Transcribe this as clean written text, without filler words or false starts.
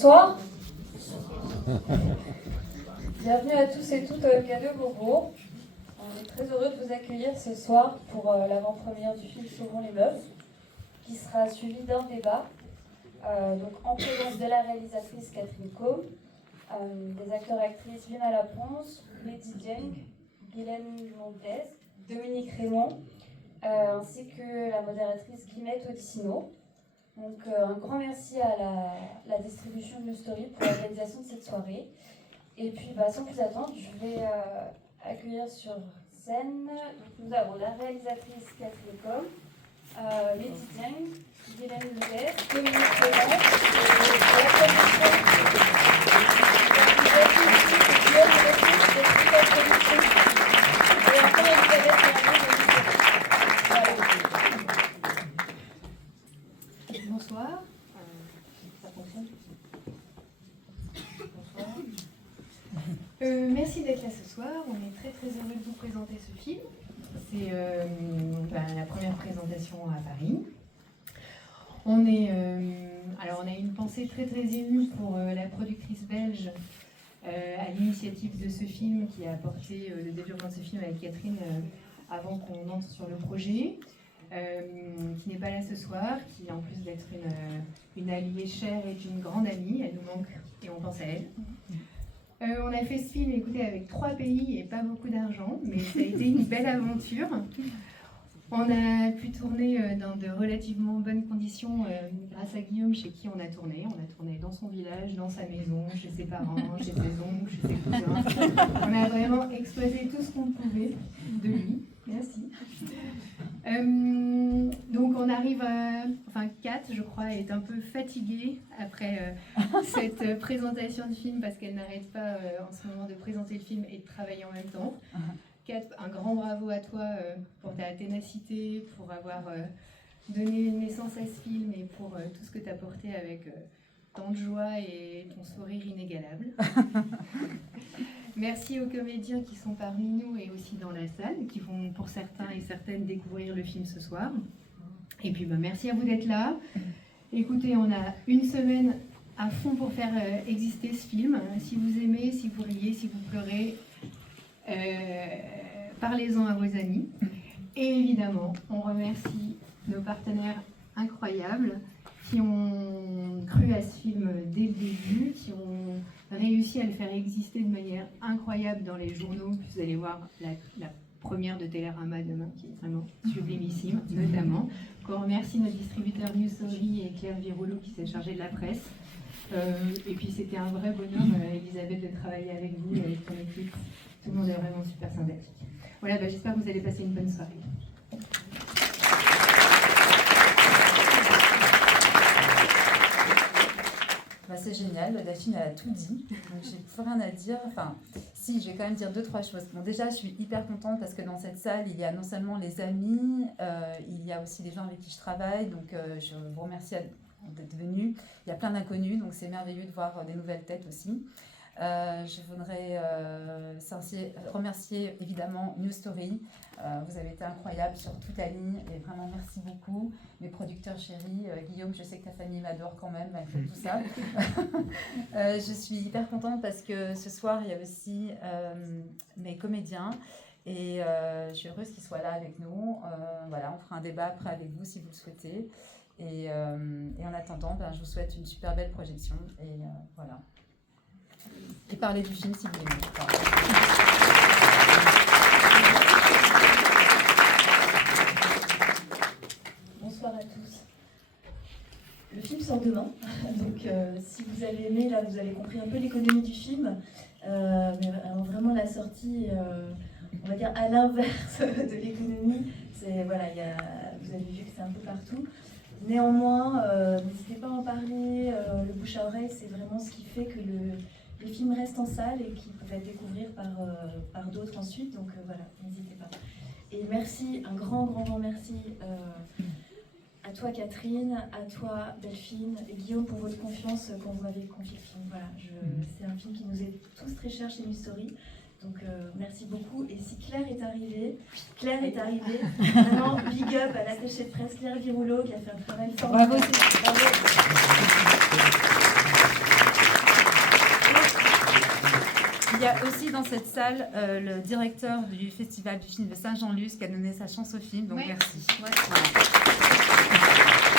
Bonsoir. Bienvenue à tous et toutes au MK2 Beaubourg. On est très heureux de vous accueillir ce soir pour l'avant-première du film Sauvons les meufs, qui sera suivi d'un débat, donc en présence de la réalisatrice Catherine Combe, des acteurs et actrices Lina Laponce, Mehdi Dieng, Guylaine Montes, Dominique Raymond, ainsi que la modératrice Guillemette Odissino. Donc un grand merci à la distribution de New Story pour l'organisation de cette soirée. Et puis sans plus attendre, je vais accueillir sur scène. Donc, nous avons la réalisatrice Catherine Combe, Mehdi Dieng, Guylaine Montes, Dominique Raymond, et la production et enfin Elisabeth Hervé de New Story. Bonsoir. Ça fonctionne ? Bonsoir. Merci d'être là ce soir. On est très très heureux de vous présenter ce film. C'est la première présentation à Paris. On a une pensée très très émue pour la productrice belge à l'initiative de ce film qui a apporté le développement de ce film avec Catherine avant qu'on entre sur le projet. Qui n'est pas là ce soir, qui en plus d'être une alliée chère est une grande amie, elle nous manque et on pense à elle. On a fait ce film, écoutez, avec 3 pays et pas beaucoup d'argent, mais ça a été une belle aventure. On a pu tourner dans de relativement bonnes conditions grâce à Guillaume chez qui on a tourné. On a tourné dans son village, dans sa maison, chez ses parents, chez ses oncles, chez ses cousins. On a vraiment exploité tout ce qu'on pouvait de lui. Merci. Donc on arrive à... Kat, je crois, est un peu fatiguée après cette présentation de film parce qu'elle n'arrête pas en ce moment de présenter le film et de travailler en même temps. Kat, un grand bravo à toi pour ta ténacité, pour avoir donné naissance à ce film et pour tout ce que tu as porté avec tant de joie et ton sourire inégalable. Merci aux comédiens qui sont parmi nous et aussi dans la salle, qui vont pour certains et certaines découvrir le film ce soir. Et puis merci à vous d'être là. Écoutez, on a une semaine à fond pour faire exister ce film. Si vous aimez, si vous riez, si vous pleurez, parlez-en à vos amis. Et évidemment, on remercie nos partenaires incroyables qui ont cru à ce film dès le début, qui ont réussi à le faire exister de manière incroyable dans les journaux. Vous allez voir la première de Télérama demain, qui est vraiment sublimissime, notamment. On remercie notre distributeur New Story et Claire Viroulo qui s'est chargée de la presse. Et puis c'était un vrai bonheur, Elisabeth, de travailler avec vous et avec ton équipe. Tout le monde est vraiment super sympathique. Voilà, j'espère que vous allez passer une bonne soirée. C'est génial, Delphine elle a tout dit, donc j'ai plus rien à dire. Enfin, si, je vais quand même dire 2-3 choses. Bon, déjà, je suis hyper contente parce que dans cette salle, il y a non seulement les amis, il y a aussi les gens avec qui je travaille, donc je vous remercie d'être venus. Il y a plein d'inconnus, donc c'est merveilleux de voir des nouvelles têtes aussi. Je voudrais remercier évidemment New Story. Vous avez été incroyables sur toute la ligne et vraiment merci beaucoup. Mes producteurs chéris, Guillaume, je sais que ta famille m'adore quand même, malgré tout ça. Je suis hyper contente parce que ce soir il y a aussi mes comédiens et je suis heureuse qu'ils soient là avec nous. Voilà, on fera un débat après avec vous si vous le souhaitez. Et en attendant, je vous souhaite une super belle projection et voilà. Et parler du film si vous voulez. Bonsoir à tous. Le film sort demain, donc si vous avez aimé, là vous avez compris un peu l'économie du film, mais alors, vraiment la sortie, on va dire à l'inverse de l'économie, c'est voilà, vous avez vu que c'est un peu partout. Néanmoins, n'hésitez pas à en parler, le bouche à oreille c'est vraiment ce qui fait que les films restent en salle et qu'ils peuvent être découvrir par d'autres ensuite, donc voilà, n'hésitez pas. Et merci, un grand merci à toi Catherine, à toi Delphine et Guillaume pour votre confiance quand vous m'avez confié le film. Voilà, c'est un film qui nous est tous très cher chez New Story, donc merci beaucoup. Et si Claire est arrivée, vraiment big up à l'attachée de presse, Claire Viroulo, qui a fait un travail formidable. Bravo. Il y a aussi dans cette salle le directeur du Festival du film de Saint-Jean-Luz qui a donné sa chance au film, donc Ouais. merci. Ouais. Voilà.